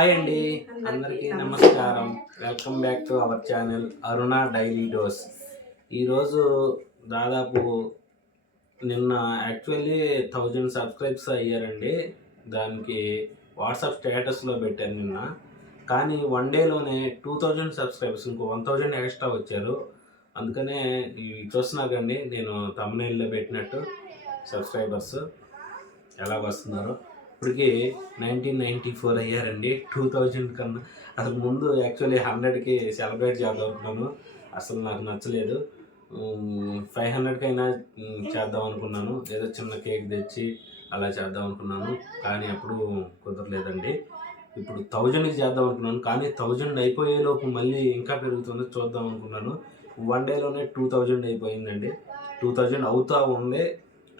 Hi అండి, అందరికీ నమస్కారం. Welcome back to our channel Aruna daily dose. ఈరోజు దాదాపు నిన్న యాక్చువల్లీ 1000 సబ్స్క్రైబ్స్ అయ్యారండి. దానికి వాట్సాప్ స్టేటస్లో పెట్టాను నిన్న. కానీ వన్ డేలోనే 2000 సబ్స్క్రైబ్స్, ఇంకో 1000 ఎక్స్ట్రా వచ్చారు. అందుకనే ఇవి చూస్తున్నాకండి, నేను తమ్నైల్లో పెట్టినట్టు సబ్స్క్రైబర్స్ ఎలా వస్తున్నారో. ఇప్పటికి 1994 అయ్యారండి. 2000 కన్నా అసలు ముందు యాక్చువల్లీ 100కి సెలబ్రేట్ చేద్దాం అనుకున్నాను. అసలు నాకు నచ్చలేదు. 500కైనా చేద్దాం అనుకున్నాను, ఏదో చిన్న కేక్ తెచ్చి అలా చేద్దాం అనుకున్నాను. కానీ అప్పుడు కుదరలేదండి. ఇప్పుడు 1000కి చేద్దాం అనుకున్నాను, కానీ 1000 అయిపోయేలోపు మళ్ళీ ఇంకా పెరుగుతుంది, చూద్దాం అనుకున్నాను. వన్ డేలోనే 2000 అయిపోయిందండి. 2000 అవుతా ఉంది.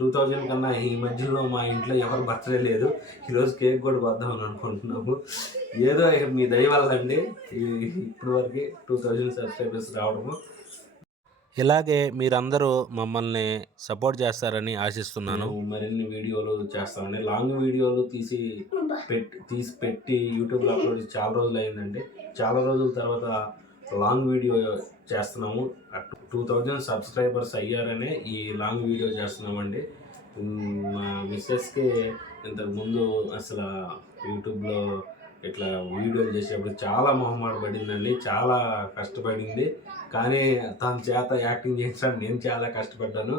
2000 కన్నా ఈ మధ్యలో మా ఇంట్లో ఎవరు బర్త్డే లేదు. ఈరోజు కేక్ కూడా వద్దామని అనుకుంటున్నాము. ఏదో మీ దయ వల్ల అండి ఇప్పటి వరకు 2000 సబ్స్క్రైబర్స్ రావడము. ఇలాగే మీరందరూ మమ్మల్ని సపోర్ట్ చేస్తారని ఆశిస్తున్నాను. మరిన్ని వీడియోలు చేస్తామండి. లాంగ్ వీడియోలు తీసి పెట్టి యూట్యూబ్లో అప్లోడ్ చేసి చాలా రోజులు అయిందండి. చాలా రోజుల తర్వాత లాంగ్ వీడియో చేస్తున్నాము. 2000 సబ్స్క్రైబర్స్ అయ్యారనే ఈ లాంగ్ వీడియో చేస్తున్నామండి. మా మిస్సెస్కి ఇంతకుముందు అసలు యూట్యూబ్లో ఇట్లా వీడియోలు చేసేప్పుడు చాలా మొహమాట పడిందండి, చాలా కష్టపడింది. కానీ తన చేత యాక్టింగ్ చేయించడానికి నేను చాలా కష్టపడ్డాను.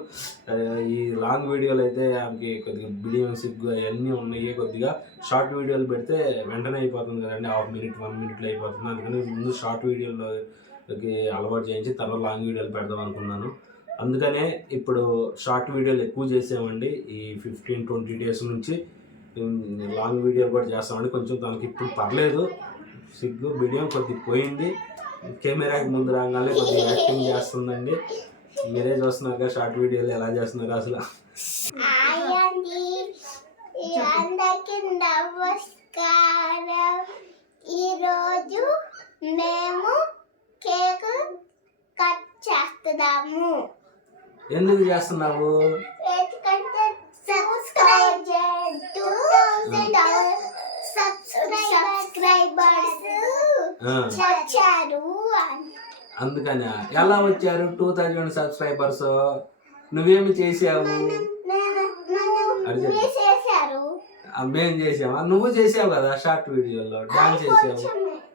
ఈ లాంగ్ వీడియోలు అయితే ఆమెకి కొద్దిగా బిడియం సిగ్గు అవన్నీ ఉన్నాయి. కొద్దిగా షార్ట్ వీడియోలు పెడితే వెంటనే అయిపోతుంది కదండి, 1/2 minute 1 minuteలో అయిపోతుంది. అందుకని ముందు షార్ట్ వీడియోలోకి అలవాటు చేయించి తర్వాత లాంగ్ వీడియోలు పెడదాం అనుకున్నాను. అందుకనే ఇప్పుడు షార్ట్ వీడియోలు ఎక్కువ చేసామండి. ఈ 15-20 డేస్ నుంచి లాంగ్ వీడియోలు కూడా చేస్తామండి. కొంచెం తనకి ఇప్పుడు పర్లేదు, సిగ్గు బిడియం కొద్దిగా పోయింది. కెమెరాకి ముందు రాగానే కొద్దిగా యాక్టింగ్ చేస్తుందండి. మీరే చూస్తున్నారుగా షార్ట్ వీడియోలు ఎలా చేస్తున్నారు అసలు. ఈరోజు మేము కేక్ కట్ చేస్తున్నాము. ఎందుకు చేస్తున్నావు? అందుకని ఎలా వచ్చారు 2000 సబ్స్క్రైబర్స్? నువ్వేమి చేసావు? మేము చేసావా? నువ్వు చేసావు కదా షార్ట్ వీడియోలో, డాన్స్ చేసావు,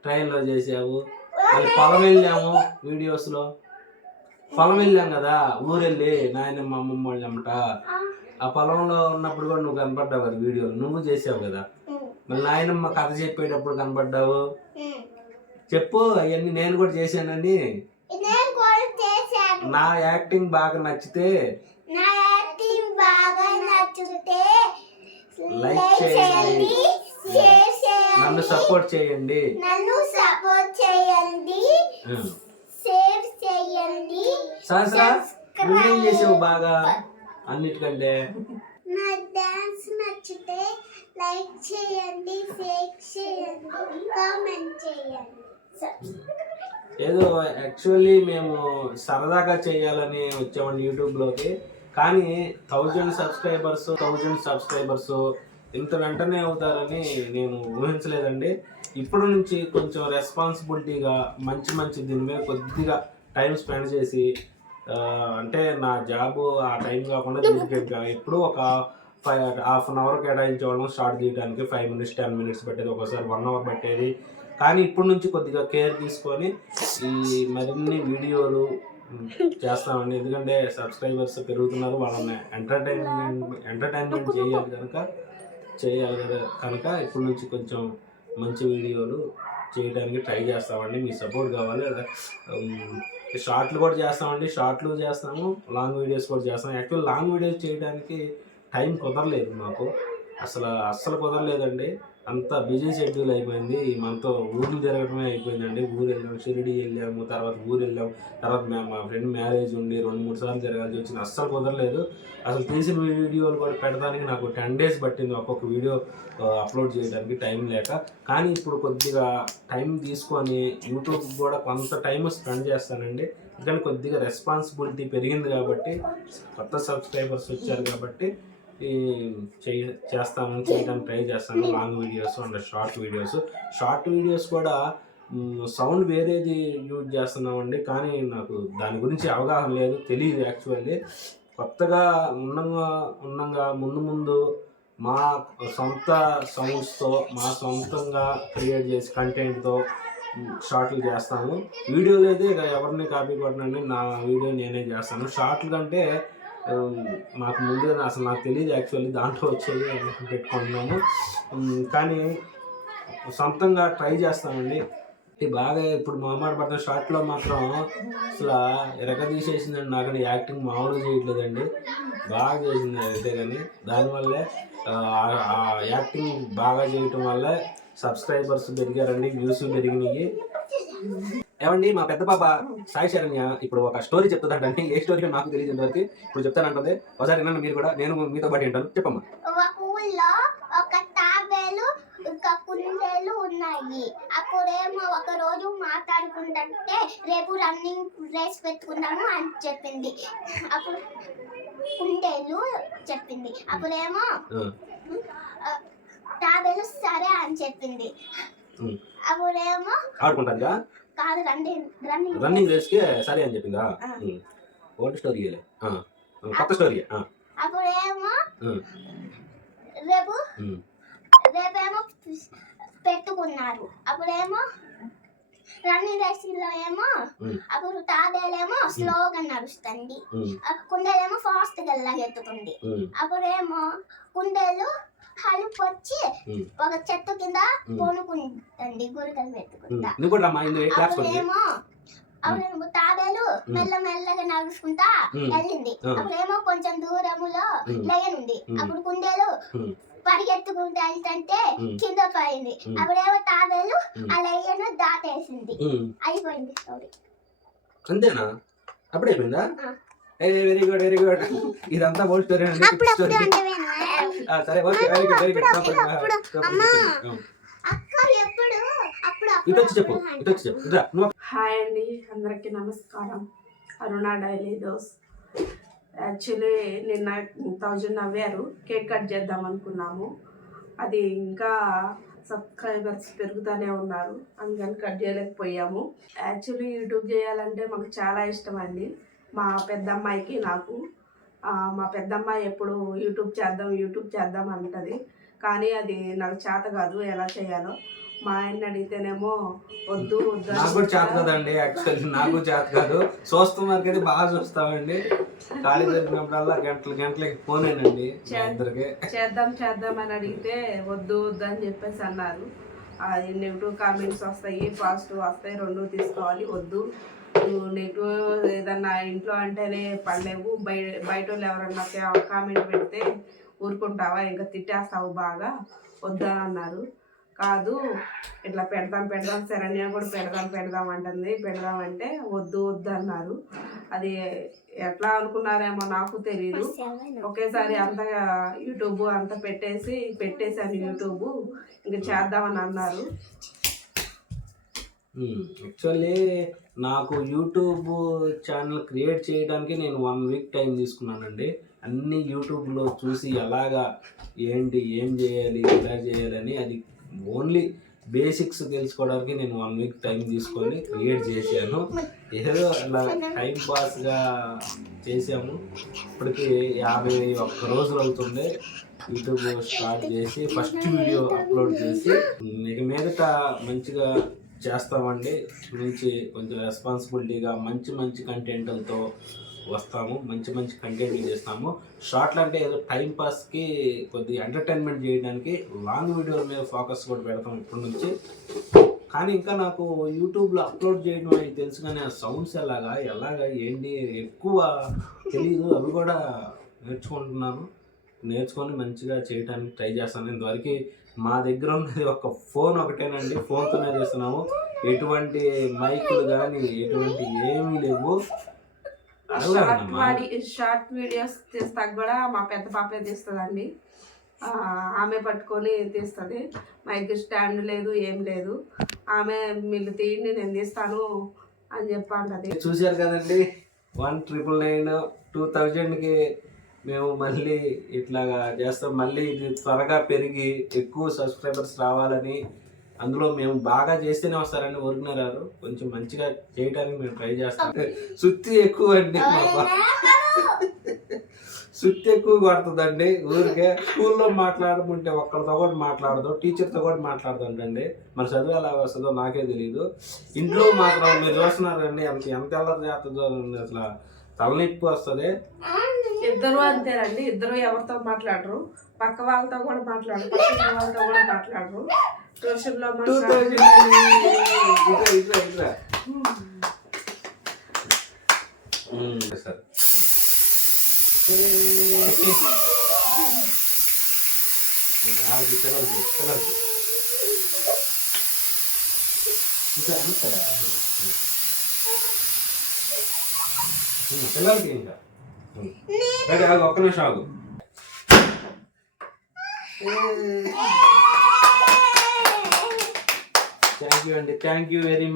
ట్రైన్లో చేసావు, మళ్ళీ పొలం వెళ్ళాము. వీడియోస్లో పొలం వెళ్ళాం కదా, ఊరెళ్ళి నాయనమ్మ అమ్మమ్మ వాళ్ళు అమ్మట. ఆ పొలంలో ఉన్నప్పుడు కూడా నువ్వు కనపడ్డావు కదా వీడియోలు, నువ్వు చేసావు కదా. మళ్ళీ నాయనమ్మ కథ చెప్పేటప్పుడు కనపడ్డావు. చెప్పు అవన్నీ నేను కూడా చేశానని. నా యాక్టింగ్ బాగా నచ్చితే లైక్ చేయండి, నన్ను సపోర్ట్ చేయండి. సహస్రా, నువ్వేం చేసావు బాగా అన్నిటికంటే? నా డాన్స్ నచ్చితే లైక్ చేయండి, షేర్ చేయండి, కామెంట్ చేయండి. ఏదో యాక్చువల్లీ మేము సరదాగా చేయాలని వచ్చామండి యూట్యూబ్లోకి. కానీ 1000 సబ్స్క్రైబర్స్ ఇంత వెంటనే అవుతారని నేను ఊహించలేదండి. ఇప్పుడు నుంచి కొంచెం రెస్పాన్సిబిలిటీగా మంచి దీని మీద కొద్దిగా టైం స్పెండ్ చేసి, అంటే నా జాబ్ ఆ టైం కాకుండా ఎప్పుడు ఒక 1/2 hour కేటాయించేవాళ్ళం స్టార్ట్ చేయడానికి. 5 minutes 10 minutes పెట్టేది, ఒకసారి 1 hour పెట్టేది. కానీ ఇప్పటి నుంచి కొద్దిగా కేర్ తీసుకొని ఈ మరిన్ని వీడియోలు చేస్తామండి. ఎందుకంటే సబ్స్క్రైబర్స్ పెరుగుతున్నారు, వాళ్ళని ఎంటర్టైన్మెంట్ చేయాలి కనుక ఇప్పటి నుంచి కొంచెం మంచి వీడియోలు చేయడానికి ట్రై చేస్తామండి. మీ సపోర్ట్ కావాలి. షార్ట్లు కూడా చేస్తాము, లాంగ్ వీడియోస్ కూడా చేస్తాం. యాక్చువల్ లాంగ్ వీడియోస్ చేయడానికి టైం కుదరలేదు మాకు, అస్సలు కుదరలేదండి. అంత బిజీ షెడ్యూల్ అయిపోయింది. మనతో ఊర్లు తిరగడమే అయిపోయిందండి. ఊరు వెళ్ళాము, షిరిడి వెళ్ళాము, తర్వాత ఊరు వెళ్ళాము, తర్వాత మా ఫ్రెండ్ మ్యారేజ్ ఉండి 2-3 సార్లు తిరగాల్సి వచ్చింది. అస్సలు కుదరలేదు. అసలు తీసిన వీడియోలు కూడా పెట్టడానికి నాకు 10 days పట్టింది, ఒక్కొక్క వీడియో అప్లోడ్ చేయడానికి టైం లేక. కానీ ఇప్పుడు కొద్దిగా టైం తీసుకొని యూట్యూబ్ కూడా కొంత టైం స్పెండ్ చేస్తానండి. ఎందుకంటే కొద్దిగా రెస్పాన్సిబిలిటీ పెరిగింది కాబట్టి, కొత్త సబ్స్క్రైబర్స్ వచ్చారు కాబట్టి చేయడానికి ట్రై చేస్తాను. Long videos and short videos కూడా సౌండ్ వేరేది యూజ్ చేస్తున్నామండి, కానీ నాకు దాని గురించి అవగాహన లేదు, తెలియదు. యాక్చువల్లీ కొత్తగా ఉన్నంగా ముందు మా సొంత సౌండ్స్తో మా సొంతంగా క్రియేట్ చేసి కంటెంట్తో షార్ట్లు చేస్తాము. వీడియోలు అయితే ఇక ఎవరిని కాపీ కొట్టనండి, నా వీడియో నేనే చేస్తాను. షార్ట్లు కంటే మాకు ముందే అసలు నాకు తెలియదు యాక్చువల్లీ, దాంట్లో వచ్చేది పెట్టుకుంటున్నాము. కానీ సొంతంగా ట్రై చేస్తామండి. బాగా ఇప్పుడు మొహమాట పడుతున్న షార్ట్లో మాత్రం అసలు ఎరగ తీసేసిందండి. నాకు యాక్టింగ్ మామూలుగా చేయట్లేదండి, బాగా చేసింది అయితే. కానీ దానివల్లే యాక్టింగ్ బాగా చేయటం వల్ల సబ్స్క్రైబర్స్ పెరిగారండి, వ్యూస్ పెరిగినాయి. ఏమండి, మా పెద్ద పాప సాయి శరణ్య ఇప్పుడు ఒక స్టోరీ చెప్తుందంటే, ఏ స్టోరీ నాకు తెలియదు ఇంతవరకు, ఇప్పుడు చెప్తానంటుంది. ఒకసారి వినండి మీరు కూడా, నేను మీతో పాటు వింటాను. చెప్పమ్మా. ఒక ఊళ్ళో ఒక తాబేలు ఇంకా కుందేలు ఉన్నాయి. అప్పుడేమో ఒక రోజు మాట్లాడుకుంటే రేపు రన్నింగ్ రేస్ పెట్టుకుందాము అని చెప్పింది. అప్పుడు కుందేలు చెప్పింది. అప్పుడేమో తాబేలు సరే అని చెప్పింది. అప్పుడేమో ఆడుకుంటారుగా కాదు రన్నింగ్ రేస్ కి సరే అని చెప్పిందా? ఓల్డ్ స్టోరీ, కొత్త స్టోరీ. అప్పుడేమో రేపేమో పెట్టుకున్నారు. అప్పుడేమో రన్నింగ్ రేస్లో ఏమో అప్పుడు తాబేలేమో స్లోగా నడుస్తుంది, కుందేలేమో ఫాస్ట్ గా ఎత్తుతుంది. అప్పుడేమో కుందేలు హలుపు వచ్చి ఒక చెట్టు కింద కొనుక్కుంటుంది, గురికలు పెట్టుకుంటా. అప్పుడేమో తాబేలు మెల్లమెల్లగా నడుచుకుంటా వెళ్ళింది. అప్పుడేమో కొంచెం దూరములో లయన్ ఉంది. అప్పుడు కుందేలు పరిగెత్తుకుంటూ వెళ్తుంటే కింద పడింది. అప్పుడేమో తాబేలు ఆ లయన్ దాటేసింది. అయిపోయింది స్టోరీ. అంతేనా? అప్పుడైపోయిందా? Very good, very good. ఇదంతా ఓల్డ్ స్టోరీ అండి. సరే, okay, very good, very good. ఇటు వచ్చి చెప్పు. హాయ్ అండి, అందరికీ నమస్కారం. అరుణ డైలీ డోస్. యాక్చువల్లీ నిన్న 1000 నవ్వారు, కేక్ కట్ చేద్దాం అనుకున్నాము. అది ఇంకా సబ్స్క్రైబర్స్ పెరుగుతూనే ఉన్నారు, అందుకని కట్ చేయలేకపోయాము. యాక్చువల్లీ యూట్యూబ్ చేయాలంటే మాకు చాలా ఇష్టం అండి, మా పెద్దమ్మాయికి నాకు. మా పెద్దమ్మాయి ఎప్పుడు యూట్యూబ్ చేద్దాం అంటది, కానీ అది నాకు చేత కాదు ఎలా చేయాలో. మా ఆయన అడిగితేనేమో వద్దు వద్దు. నాకు కూడా చేత కదండి, యాక్చువల్లీ నాకు చేత కాదు. చూస్తాం వరకైతే బాగా చూస్తామండి, ఖాళీ దొరికినప్పుడల్లా గంటలకి పోనేనండి. చేద్దాం అని అడిగితే వద్దు అని చెప్పేసి అన్నారు. అది నెగిటివ్ కామెంట్స్ వస్తాయి, పాజిటివ్ వస్తాయి, రెండు తీసుకోవాలి. వద్దు, నువ్వు నెగిటివ్ ఏదన్నా ఇంట్లో అంటేనే పడలేవు, బయట వాళ్ళు ఎవరన్నా కామెంట్ పెడితే ఊరుకుంటావా, ఇంకా తిట్టేస్తావు బాగా, వద్దని అన్నారు. కాదు, ఇట్లా పెడదాం శరణ్య కూడా పెడదాం అంటుంది. పెడదామంటే వద్దు అన్నారు. అది ఎట్లా అనుకున్నారేమో నాకు తెలీదు. ఒకేసారి అంతగా యూట్యూబ్ అంతా పెట్టేశాను యూట్యూబ్, ఇంకా చేద్దామని అన్నారు. యాక్చువల్లీ నాకు యూట్యూబ్ ఛానల్ క్రియేట్ చేయడానికి నేను 1 వీక్ టైం తీసుకున్నానండి. అన్నీ యూట్యూబ్లో చూసి ఎలాగా ఏం చేయాలి, ఎలా చేయాలని, అది ఓన్లీ బేసిక్స్ తెలుసుకోవడానికి నేను 1 వీక్ టైం తీసుకొని క్రియేట్ చేశాను. ఏదో అలా టైం పాస్గా చేసాము. ఇప్పటికి 51 రోజులు అవుతుంది యూట్యూబ్ స్టార్ట్ చేసి, ఫస్ట్ వీడియో అప్లోడ్ చేసి. ఇక మీదట మంచిగా చేస్తామండి, నుంచి కొంచెం రెస్పాన్సిబిలిటీగా మంచి కంటెంట్లతో వస్తాము, మంచి కంటెంట్లు చేస్తాము. షార్ట్లు అంటే ఏదో టైం పాస్కి కొద్దిగా ఎంటర్టైన్మెంట్ చేయడానికి, లాంగ్ వీడియోల మీద ఫోకస్ కూడా పెడతాం ఇప్పటి నుంచి. కానీ ఇంకా నాకు యూట్యూబ్లో అప్లోడ్ చేయడం అని తెలుసు, కానీ ఆ సౌండ్స్ ఎలాగా ఏంటి ఎక్కువ తెలియదు. అవి కూడా నేర్చుకొని మంచిగా చేయడానికి ట్రై చేస్తాను. ఇంతవరకు మా దగ్గర ఉన్నది ఒక ఫోన్ ఒకటేనండి, ఫోన్తోనే చేస్తున్నాము. ఎటువంటి మైకులు కానీ ఎటువంటి ఏమీ లేవు. షార్ట్ వీడియోస్ తీస్తాక కూడా మా పెద్ద పాపే తీస్తుందండి, ఆమె పట్టుకొని తీస్తుంది. మైక్ స్టాండ్ లేదు, ఏం లేదు. ఆమె మీరు తీయండి నేను తీస్తాను అని చెప్పంటది. చూశారు కదండి, 1999 2000కి మేము మళ్ళీ ఇట్లాగా చేస్తాం. మళ్ళీ ఇది త్వరగా పెరిగి ఎక్కువ సబ్స్క్రైబర్స్ రావాలని, అందులో మేము బాగా చేస్తేనే వస్తారని ఊరుకున్నారు. కొంచెం మంచిగా చేయడానికి మేము ట్రై చేస్తాం. సుత్తి ఎక్కువ అండి, సుత్తి ఎక్కువ కొడుతుందండి. ఊరికే స్కూల్లో మాట్లాడమంటే ఒక్కరితో కూడా మాట్లాడదు, టీచర్తో కూడా మాట్లాడుతుంటండి. మరి చదువు ఎలా వస్తుందో నాకే తెలియదు. ఇంట్లో మాత్రం మీరు చూస్తున్నారండి ఎంత ఎల్లరి చేస్తుందో, అసలు తలనొప్పి వస్తుంది. ఇద్దరు అంతేనండి, ఇద్దరు ఎవరితో మాట్లాడరు, పక్క వాళ్ళతో కూడా మాట్లాడరు, పక్క వాళ్ళతో కూడా మాట్లాడరు. ట్యూషన్లో సార్ పిల్లలకి ఇంకా ఆగు, ఒక్క నిమిషం ఆగు. థ్యాంక్ యూ అండి, థ్యాంక్ యూ వెరీ మచ్.